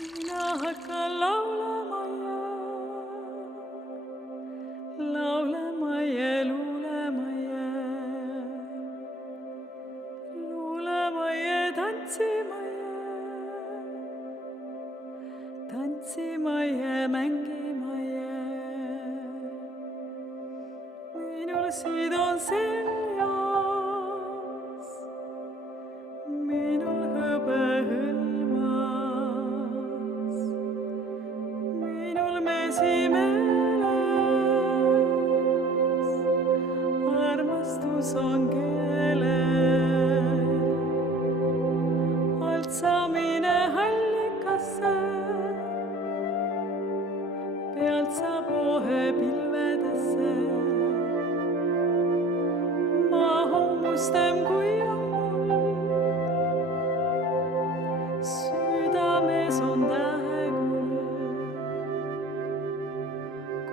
mina hakkan laulama ja luulema ja tantsima ja mängima ja minul siid on seljas, minul hõbe hõlmas, minul mesimeeles, armastus on keelel, alt saamine hallikasse, pealt saab lohe pilvedesse, maa hommustem kui on mul, südames on tähekuld.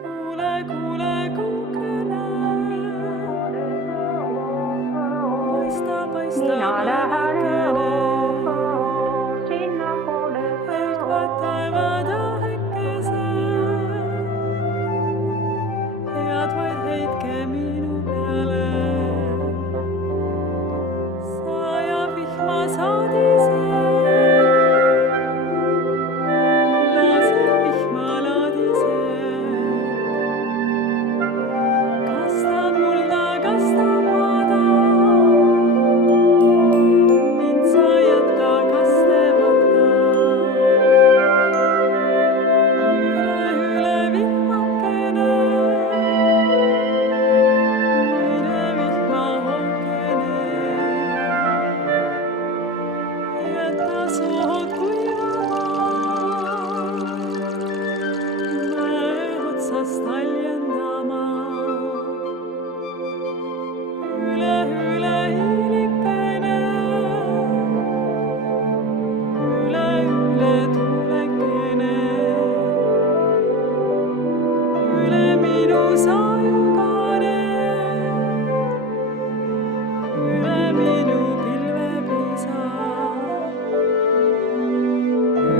Kuule, kuule, kukene, paista, paista mina lähen päevakene, sinnapoole, helgvad taevad ahekesed, head vaid heitke minu peale. Saja vihma saadiseb, lase vihma laadiseb, kastab mulda, kastab maada, mind sa jäta kastemata. Üle vihmakene, mine vihmahookene, jäta sood kuivama, mäe otsast haljendama. Üle hiilikene, üle tuulekene, üle minu saajukaare, üle minu pilvepiisa,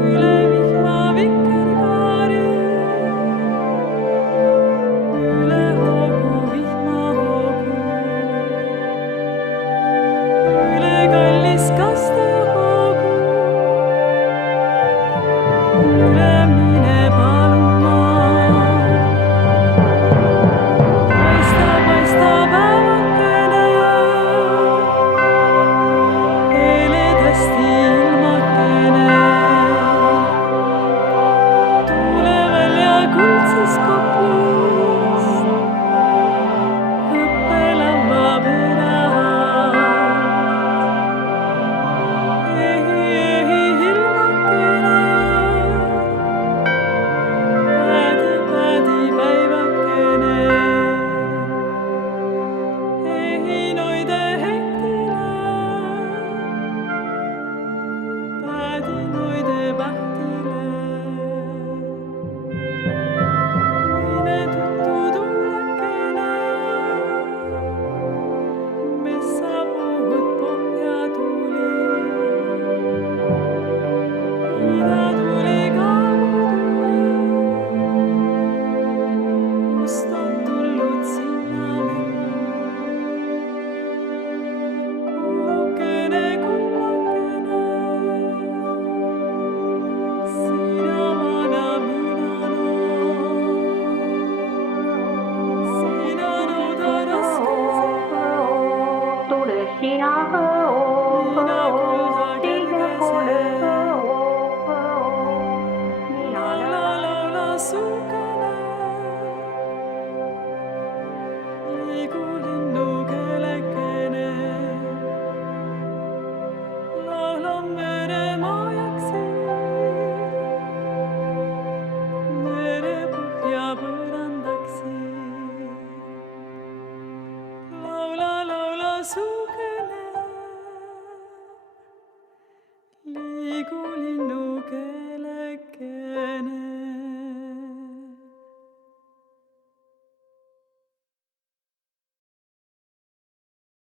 üle vihma vikerkaari, üle hoogu vihmahoogu, üle kallis kastehoogu, üle mine paluma. Paista, paista päevakene, heledasti ilmakene, tuule välja kuldses kaplist, õppelamba põrand. Ehi, ilmakene, päädi päivakene, ehi noide hektile, päädi noide pähtile. Mine tuttu tuulekene, messa puhut pohjatuuli, ida tuli kaagutuli, kust on tulnud sinna mängu. Kuukene, kullakene, sina vana, mina noor, sina nõuda raske see, tule sina, mina